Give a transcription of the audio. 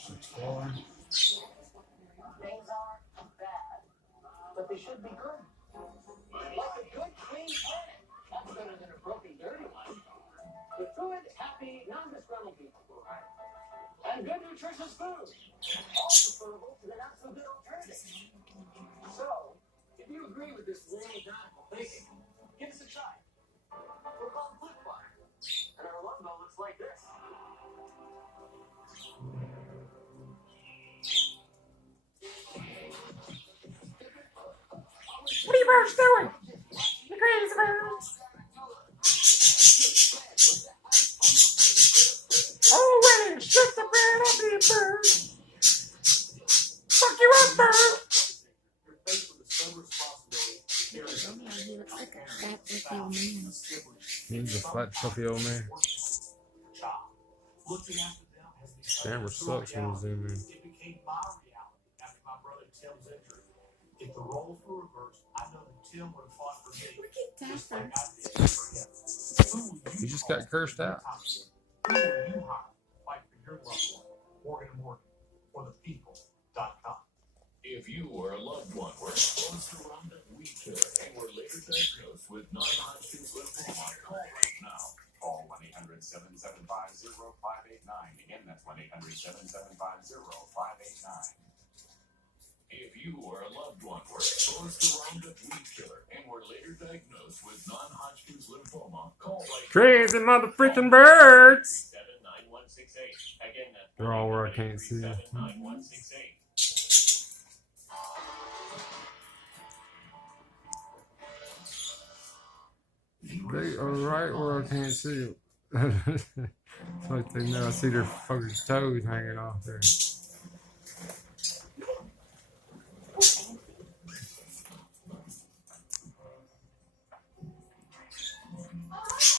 6'4". Things aren't bad, but they should be good. Like a good, clean planet. That's better than a broken, dirty one. With good, happy, non-disgruntled people. And good, nutritious food. All preferable to the not-so-good alternative. So, if you agree with this lame, radical thinking, give us a try. We're called Flipfire, and our logo looks like this. What are you birds doing? The crazy birds. Oh, well, it's just a bird up here, bird. Fuck you up, bird. He looks like a fat, fluffy old man. He's a fat, fluffy old man. Camera sucks when you zoom in. If the roles were reversed, I know that Tim would have fought for me. Look at Dapper. He just got cursed out. Who will you hire to fight for your loved one? Morgan & Morgan or thepeople.com. If you or a loved one were exposed to Roundup weed killer and were later diagnosed with non-Hodgkin's lymphoma, call right now. Call 1-800-775-0589. Again, that's 1-800-775-0589. If you or a loved one were exposed to Roundup weed killer and were later diagnosed with non-Hodgkin's lymphoma, call right now. Crazy motherfucking birds. 9168. Again, that's They're all where I can't see. 9168. They are right where I can't see them. It's like they know I see their fucking toes hanging off there.